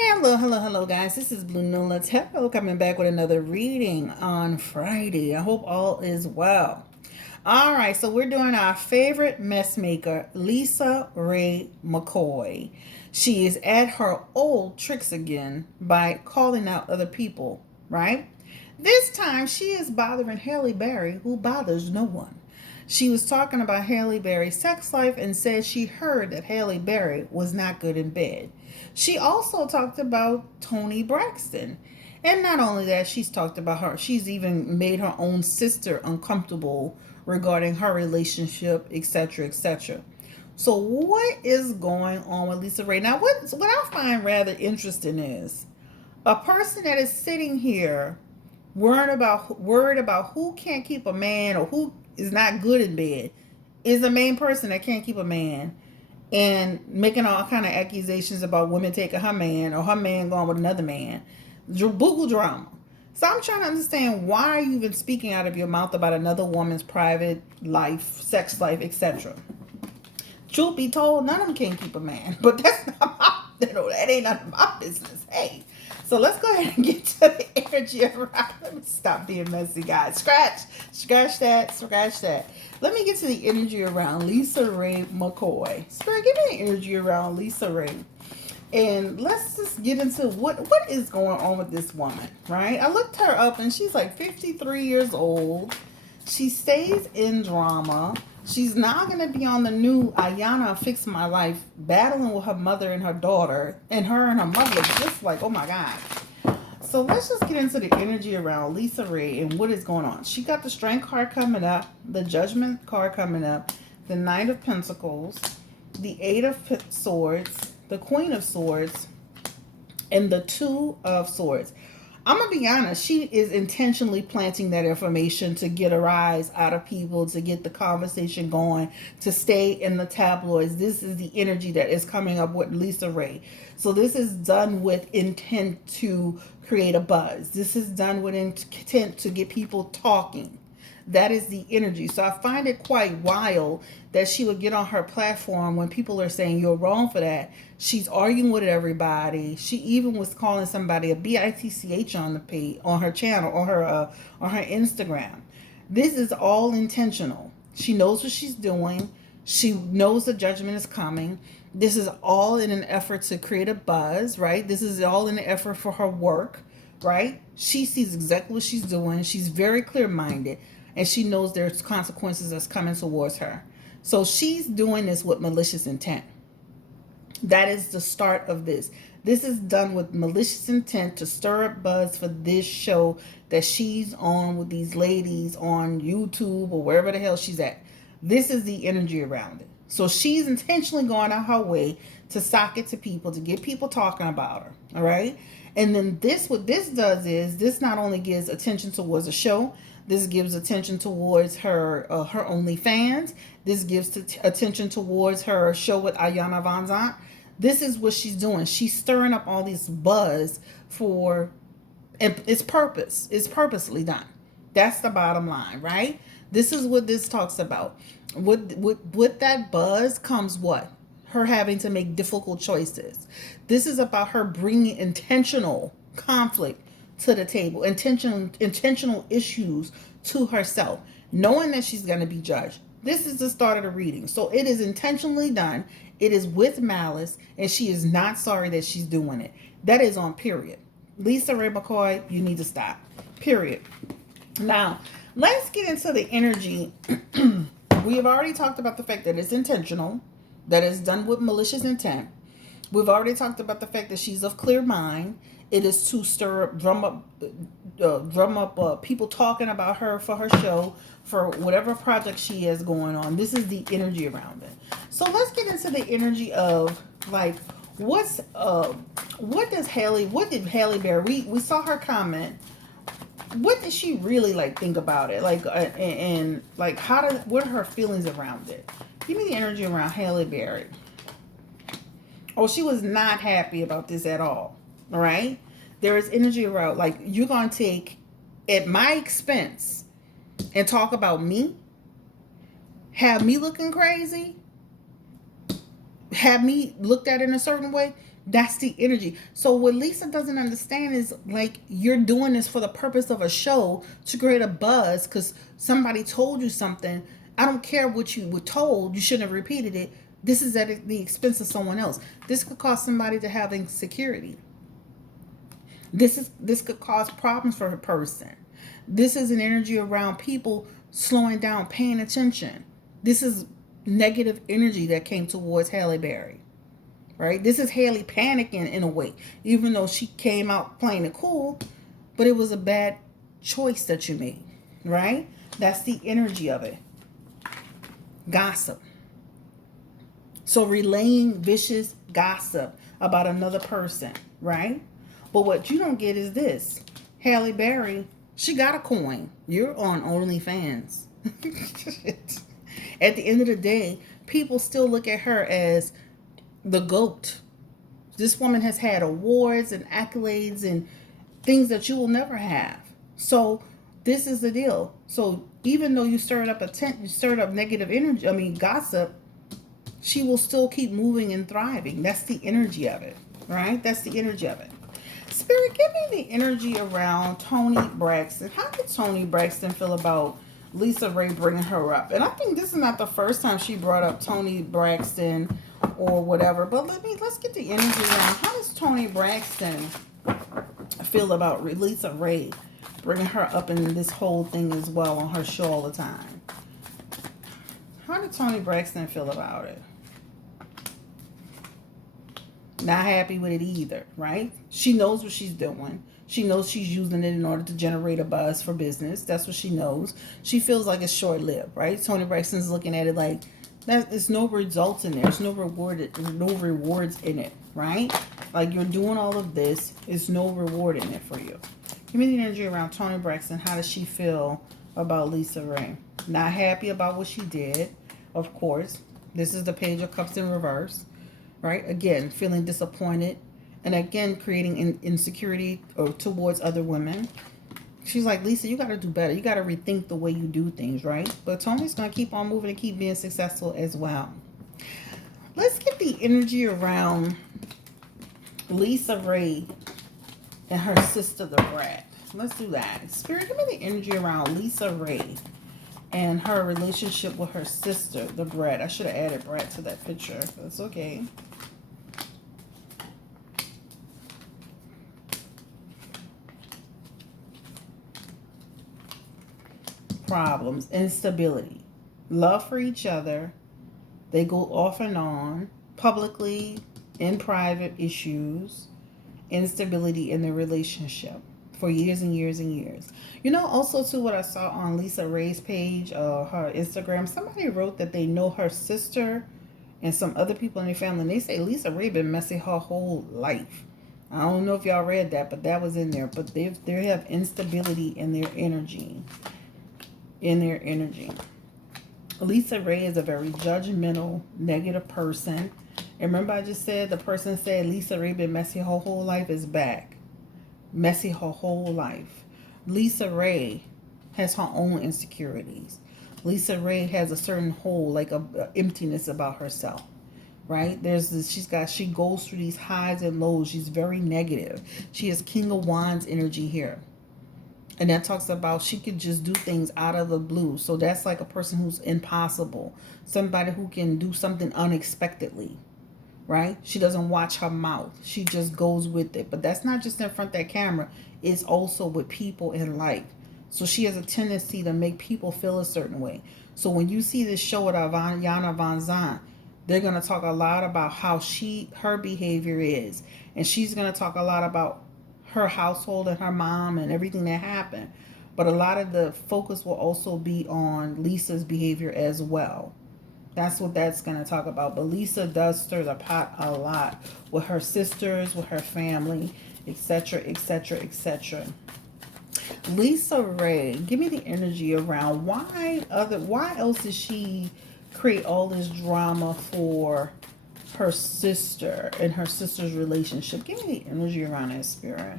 Hello, guys. This is Blue Nola Tarot coming back with another reading on Friday. I hope all is well. All right, so we're doing our favorite messmaker, Lisa Raye McCoy. She is at her old tricks again by calling out other people, right? This time she is bothering Halle Berry, who bothers no one. She was talking about Halle Berry's sex life and said she heard that Halle Berry was not good in bed. She also talked about Toni Braxton. And not only that, she's talked about her. She's even made her own sister uncomfortable regarding her relationship, etc., etc. So what is going on with Lisa Raye? Now, what I find rather interesting is a person that is sitting here worried about who can't keep a man or who is not good in bed is the main person that can't keep a man and making all kind of accusations about women taking her man or her man going with another man. Boogle drama. So I'm trying to understand, why are you even speaking out of your mouth about another woman's private life, sex life, etc.? Truth be told, none of them can keep a man, but that's not my, that ain't none of my business. Hey, so let's go ahead and get to the energy around. Let me stop being messy, guys. Scratch that. Let me get to the energy around Lisa Raye McCoy. Spirit, give me the energy around Lisa Raye. And let's just get into what is going on with this woman, right? I looked her up and she's like 53 years old. She stays in drama. She's now going to be on the new Ayana Fix My Life, battling with her mother and her daughter. And her and her mother just like, oh my God. So let's just get into the energy around Lisa Raye and what is going on. She got the Strength card coming up, the Judgment card coming up, the Knight of Pentacles, the Eight of Swords, the Queen of Swords, and the Two of Swords. I'm going to be honest, she is intentionally planting that information to get a rise out of people, to get the conversation going, to stay in the tabloids. This is the energy that is coming up with Lisa Raye. So this is done with intent to create a buzz. This is done with intent to get people talking. That is the energy. So I find it quite wild that she would get on her platform when people are saying you're wrong for that. She's arguing with everybody. She even was calling somebody a bitch on the page, on her channel, on her Instagram. This is all intentional. She knows what she's doing. She knows the judgment is coming. This is all in an effort to create a buzz, right? This is all in an effort for her work, right? She sees exactly what she's doing. She's very clear-minded. And she knows there's consequences that's coming towards her. So she's doing this with malicious intent. That is the start of this. This is done with malicious intent to stir up buzz for this show that she's on with these ladies on YouTube or wherever the hell she's at. This is the energy around it. So she's intentionally going out her way to sock it to people, to get people talking about her. All right. And then what this does is this not only gives attention towards the show, this gives attention towards her OnlyFans. This gives attention towards her show with Ayana Van Zant. This is what she's doing. She's stirring up all this buzz for, and it's purposely done. That's the bottom line, right? This is what this talks about. With that buzz comes what? Her having to make difficult choices. This is about her bringing intentional conflict to the table, intentional issues to herself, knowing that she's going to be judged. This is the start of the reading. So it is intentionally done. It is with malice, and she is not sorry that she's doing it. That is on period. Lisa Raye McCoy, you need to stop. Period. Now, let's get into the energy. We have already talked about the fact that it's intentional, that it's done with malicious intent. We've already talked about the fact that she's of clear mind. It is to drum up people talking about her for her show, for whatever project she has going on. This is the energy around it. So let's get into the energy of like what did Halle Berry? We saw her comment. What did she really like think about it? Like and like what are her feelings around it? Give me the energy around Halle Berry. Oh, she was not happy about this at all. All right. There is energy around like you're going to take at my expense and talk about me, have me looking crazy, have me looked at in a certain way. That's the energy. So what Lisa doesn't understand is like you're doing this for the purpose of a show to create a buzz because somebody told you something. I don't care what you were told. You shouldn't have repeated it. This is at the expense of someone else. This could cause somebody to have insecurity. This could cause problems for a person. This is an energy around people slowing down, paying attention. This is negative energy that came towards Halle Berry. Right? This is Halle panicking in a way, even though she came out playing it cool, but it was a bad choice that you made. Right? That's the energy of it. Gossip. So relaying vicious gossip about another person, right? But what you don't get is this. Halle Berry, she got a coin. You're on OnlyFans. At the end of the day, people still look at her as the GOAT. This woman has had awards and accolades and things that you will never have. So this is the deal. So even though you stirred up you stirred up negative energy, gossip, she will still keep moving and thriving. That's the energy of it, right? That's the energy of it. Spirit, give me the energy around Toni Braxton. How did Toni Braxton feel about Lisa Raye bringing her up? And I think this is not the first time she brought up Toni Braxton or whatever. But let's get the energy around. How does Toni Braxton feel about Lisa Raye bringing her up in this whole thing as well on her show all the time? How did Toni Braxton feel about it? Not happy with it either, right? She knows what she's doing. She knows she's using it in order to generate a buzz for business. That's what she knows. She feels like it's short-lived, right? Toni Braxton's looking at it like there's no results in there. There's no rewards in it, right? Like you're doing all of this, there's no reward in it for you. Give me the energy around Toni Braxton. How does she feel about Lisa Raye? Not happy about what she did, of course. This is the Page of Cups in reverse. Right? Again, feeling disappointed. And again, creating insecurity or towards other women. She's like, Lisa, you got to do better. You got to rethink the way you do things, right? But Toni's going to keep on moving and keep being successful as well. Let's get the energy around Lisa Raye and her sister, the Brat. Let's do that. Spirit, give me the energy around Lisa Raye and her relationship with her sister, the Brat. I should have added Brat to that picture. That's okay. Problems, instability, love for each other. They go off and on, publicly, in private issues, instability in the relationship for years and years and years. You know, also too, what I saw on Lisa Raye's page, her Instagram, somebody wrote that they know her sister and some other people in their family, and they say Lisa Raye been messy her whole life. I don't know if y'all read that, but that was in there. But they have instability in their energy. Lisa Raye is a very judgmental, negative person. And remember I just said the person said Lisa Raye been messy her whole life is back. Messy her whole life. Lisa Raye has her own insecurities. Lisa Raye has a certain hole, like a emptiness about herself. Right? There's this, she goes through these highs and lows. She's very negative. She has King of Wands energy here. And that talks about she could just do things out of the blue. So that's like a person who's impossible. Somebody who can do something unexpectedly. Right? She doesn't watch her mouth. She just goes with it. But that's not just in front of that camera. It's also with people in life. So she has a tendency to make people feel a certain way. So when you see this show with Yana Van Zant, they're going to talk a lot about how her behavior is. And she's going to talk a lot about her household and her mom and everything that happened. But a lot of the focus will also be on Lisa's behavior as well. That's what that's going to talk about. But Lisa does stir the pot a lot with her sisters, with her family, etc., etc., etc. Lisa Raye, give me the energy around why else did she create all this drama for her sister and her sister's relationship? Give me the energy around that, Spirit.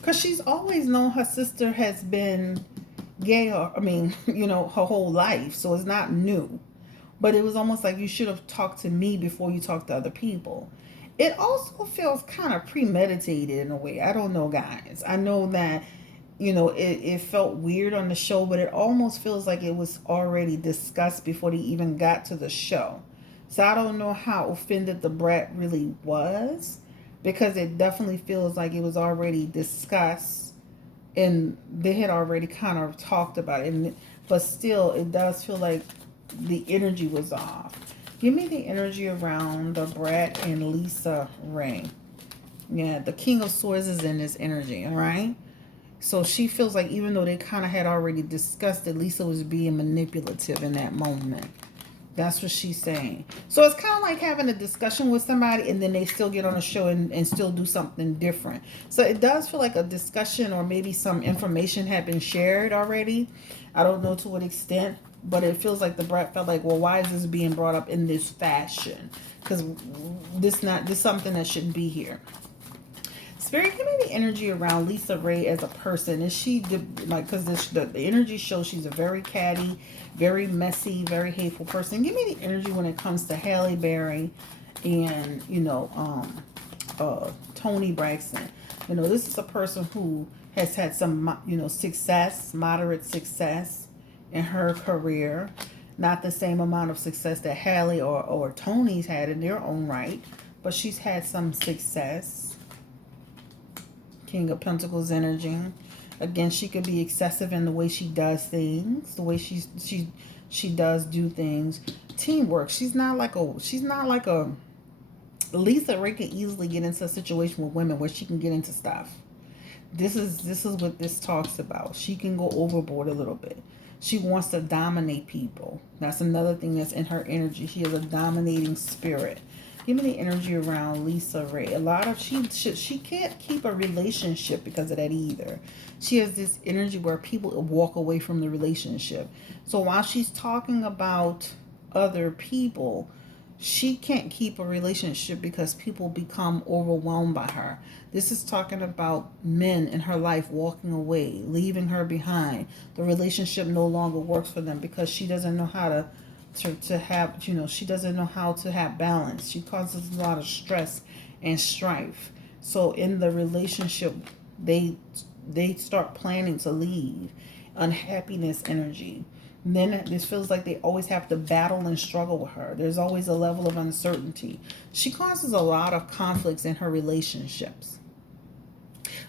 Because she's always known her sister has been gay her, I mean, her whole life. So it's not new. But it was almost like you should have talked to me before you talked to other people. It also feels kind of premeditated in a way. I don't know, guys. I know that, it felt weird on the show, but it almost feels like it was already discussed before they even got to the show. So I don't know how offended the brat really was, because it definitely feels like it was already discussed and they had already kind of talked about it. But still, it does feel like the energy was off. Give me the energy around the brat and Lisa Raye. Yeah, the King of Swords is in this energy, all right? So she feels like even though they kind of had already discussed it, Lisa was being manipulative in that moment. That's what she's saying. So it's kind of like having a discussion with somebody and then they still get on a show and still do something different. So it does feel like a discussion, or maybe some information had been shared already. I don't know to what extent, but it feels like the brat felt like, well, why is this being brought up in this fashion? Because this something that shouldn't be here. Spirit, give me the energy around Lisa Raye as a person. Is she because the energy shows she's a very catty, very messy, very hateful person. Give me the energy when it comes to Halle Berry and Toni Braxton. This is a person who has had some success, moderate success in her career. Not the same amount of success that Halle or Toni's had in their own right, but she's had some success. King of Pentacles energy. Again, she could be excessive in the way she does things, the way she does do things. Teamwork. She's not like a Lisa Raye can easily get into a situation with women where she can get into stuff. This is what this talks about. She can go overboard a little bit. She wants to dominate people. That's another thing that's in her energy. She has a dominating spirit. Give me the energy around Lisa Raye. A lot of she can't keep a relationship because of that either. She has this energy where people walk away from the relationship. So while she's talking about other people, she can't keep a relationship because people become overwhelmed by her. This is talking about men in her life walking away, leaving her behind. The relationship no longer works for them because she doesn't know how to have, she doesn't know how to have balance. She causes a lot of stress and strife. So in the relationship, they start planning to leave. Unhappiness energy. Then this feels like they always have to battle and struggle with her. There's always a level of uncertainty. She causes a lot of conflicts in her relationships.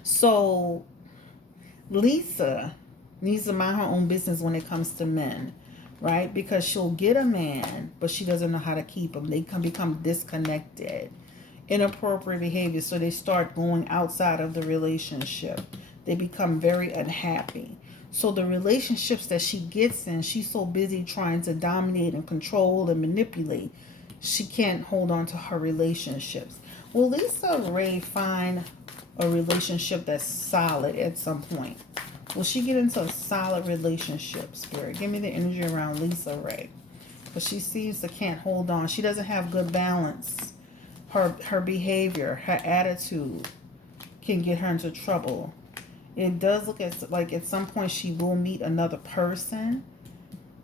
So Lisa needs to mind her own business when it comes to men, right? Because she'll get a man, but she doesn't know how to keep him. They can become disconnected. Inappropriate behavior, so they start going outside of the relationship. They become very unhappy. So the relationships that she gets in, she's so busy trying to dominate and control and manipulate, she can't hold on to her relationships. Will Lisa Raye find a relationship that's solid at some point? Will she get into a solid relationship, Spirit? Give me the energy around Lisa Raye. Because she seems to can't hold on. She doesn't have good balance. Her behavior, her attitude can get her into trouble. It does look like at some point she will meet another person.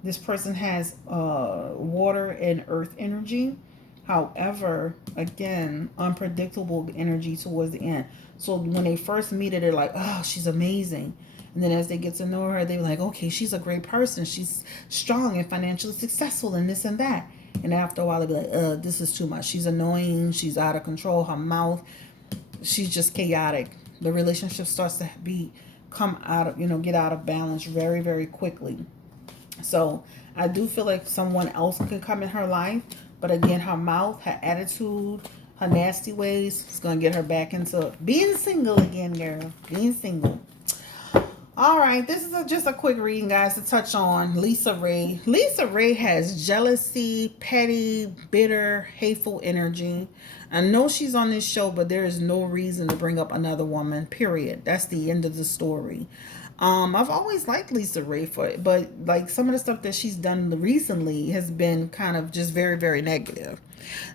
This person has water and earth energy. However, again, unpredictable energy towards the end. So when they first meet her, they're like, oh, she's amazing. And then as they get to know her, they're like, okay, she's a great person. She's strong and financially successful and this and that. And after a while, they'll be like, this is too much. She's annoying. She's out of control. Her mouth, she's just chaotic. The relationship starts to get out of balance very, very quickly. So I do feel like someone else could come in her life. But again, her mouth, her attitude, her nasty ways is going to get her back into being single again, girl. Being single. All right, this is just a quick reading, guys, to touch on Lisa Raye. Lisa Raye has jealousy, petty, bitter, hateful energy. I know she's on this show, but there is no reason to bring up another woman, period. That's the end of the story. I've always liked Lisa Ray for it, but like some of the stuff that she's done recently has been kind of just very, very negative.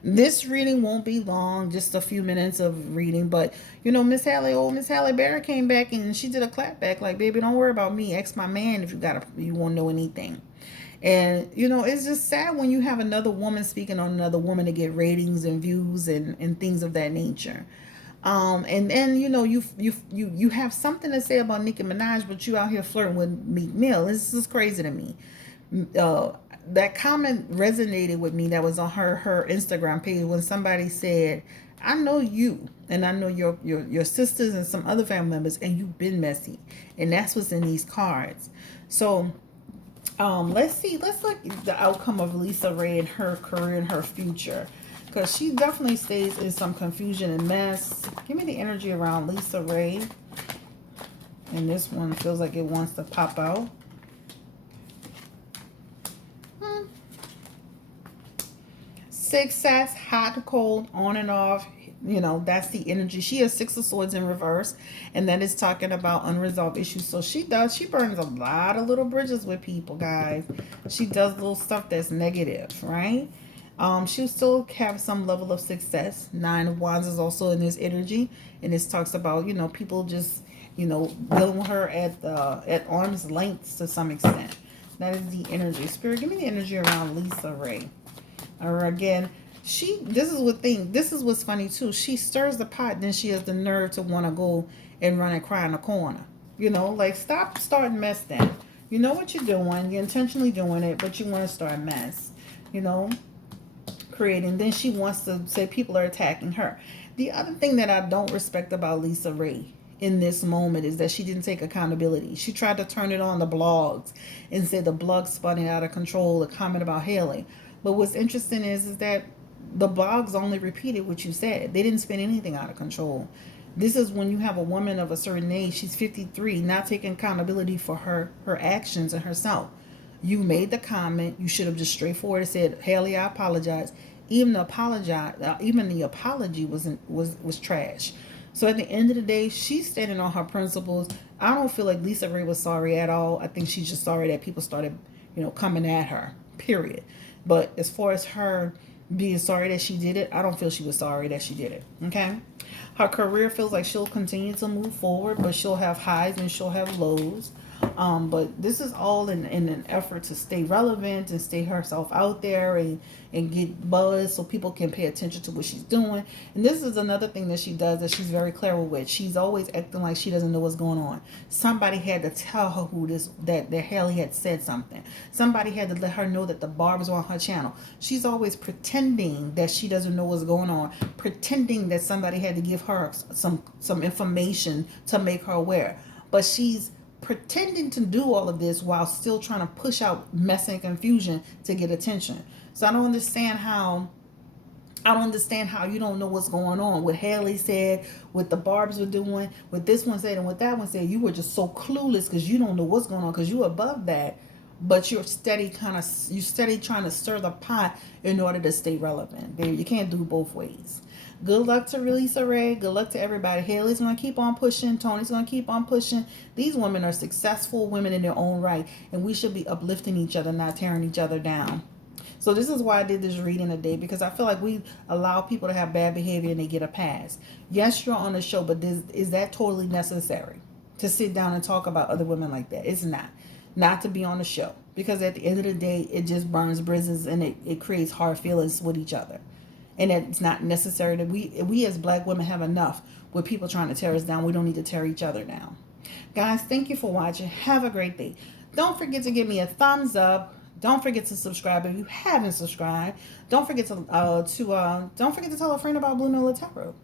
This reading won't be long, just a few minutes of reading. But Miss Halle Berry came back and she did a clap back like, "Baby, don't worry about me. Ask my man if you want to know anything." And it's just sad when you have another woman speaking on another woman to get ratings and views and things of that nature. And then you have something to say about Nicki Minaj, but you out here flirting with Meek Mill. This is crazy to me. Uh, that comment resonated with me. That was on her Instagram page when somebody said, "I know you, and I know your sisters and some other family members, and you've been messy, and that's what's in these cards." So let's see. Let's look at the outcome of Lisa Ray and her career and her future. Because she definitely stays in some confusion and mess. Give me the energy around Lisa Ray. And this one feels like it wants to pop out. Success, hot, cold, on and off. That's the energy. She has Six of Swords in reverse, and that is talking about unresolved issues. So she burns a lot of little bridges with people, guys. She does little stuff that's negative, right? She'll still have some level of success. Nine of Wands is also in this energy, and this talks about people just dealing with her at arm's length to some extent. That is the energy. Spirit, give me the energy around Lisa Ray. Or again, this is what's funny too. She stirs the pot, then she has the nerve to want to go and run and cry in a corner. Like stop starting mess then. You know what you're doing, you're intentionally doing it, but you want to start a mess. Creating. Then she wants to say people are attacking her. The other thing that I don't respect about Lisa Ray in this moment is that she didn't take accountability. She tried to turn it on the blogs and said the blogs spun it out of control, a comment about Halle. But what's interesting is that the blogs only repeated what you said. They didn't spin anything out of control. This is when you have a woman of a certain age, she's 53, not taking accountability for her actions and herself. You made the comment. You should have just straightforward said, "Halle, I apologize." Even the apology was trash. So at the end of the day, she's standing on her principles. I don't feel like Lisa Ray was sorry at all. I think she's just sorry that people started, coming at her. Period. But as far as her being sorry that she did it, I don't feel she was sorry that she did it. Okay. Her career feels like she'll continue to move forward, but she'll have highs and she'll have lows. But this is all in an effort to stay relevant and stay herself out there and get buzz so people can pay attention to what she's doing. And this is another thing that she does that she's very clever with. She's always acting like she doesn't know what's going on. Somebody had to tell her that Halle had said something. Somebody had to let her know that the barbs were on her channel. She's always pretending that she doesn't know what's going on, pretending that somebody had to give her some information to make her aware. But she's pretending to do all of this while still trying to push out mess and confusion to get attention. So I don't understand how you don't know what's going on. What Halle said, what the Barbs were doing, what this one said, and what that one said. You were just so clueless because you don't know what's going on because you're above that. But you're steady trying to stir the pot in order to stay relevant. Baby, you can't do both ways. Good luck to Lisa Ray. Good luck to everybody. Haley's going to keep on pushing. Tony's going to keep on pushing. These women are successful women in their own right. And we should be uplifting each other, not tearing each other down. So this is why I did this reading today, because I feel like we allow people to have bad behavior and they get a pass. Yes, you're on the show, but is that totally necessary to sit down and talk about other women like that? It's not. Not to be on the show. Because at the end of the day, it just burns bridges and it creates hard feelings with each other. And it's not necessary that we as black women have enough with people trying to tear us down. We don't need to tear each other down. Guys, thank you for watching. Have a great day. Don't forget to give me a thumbs up. Don't forget to subscribe if you haven't subscribed. Don't forget to tell a friend about Blue Nola Tarot.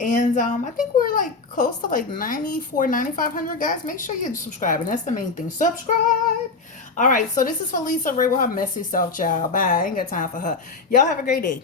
And I think we're like close to like 9,500 guys. Make sure you subscribe, and that's the main thing. Subscribe. All right, so this is for Lisa Ray with her messy self, child. Bye. I ain't got time for her. Y'all have a great day.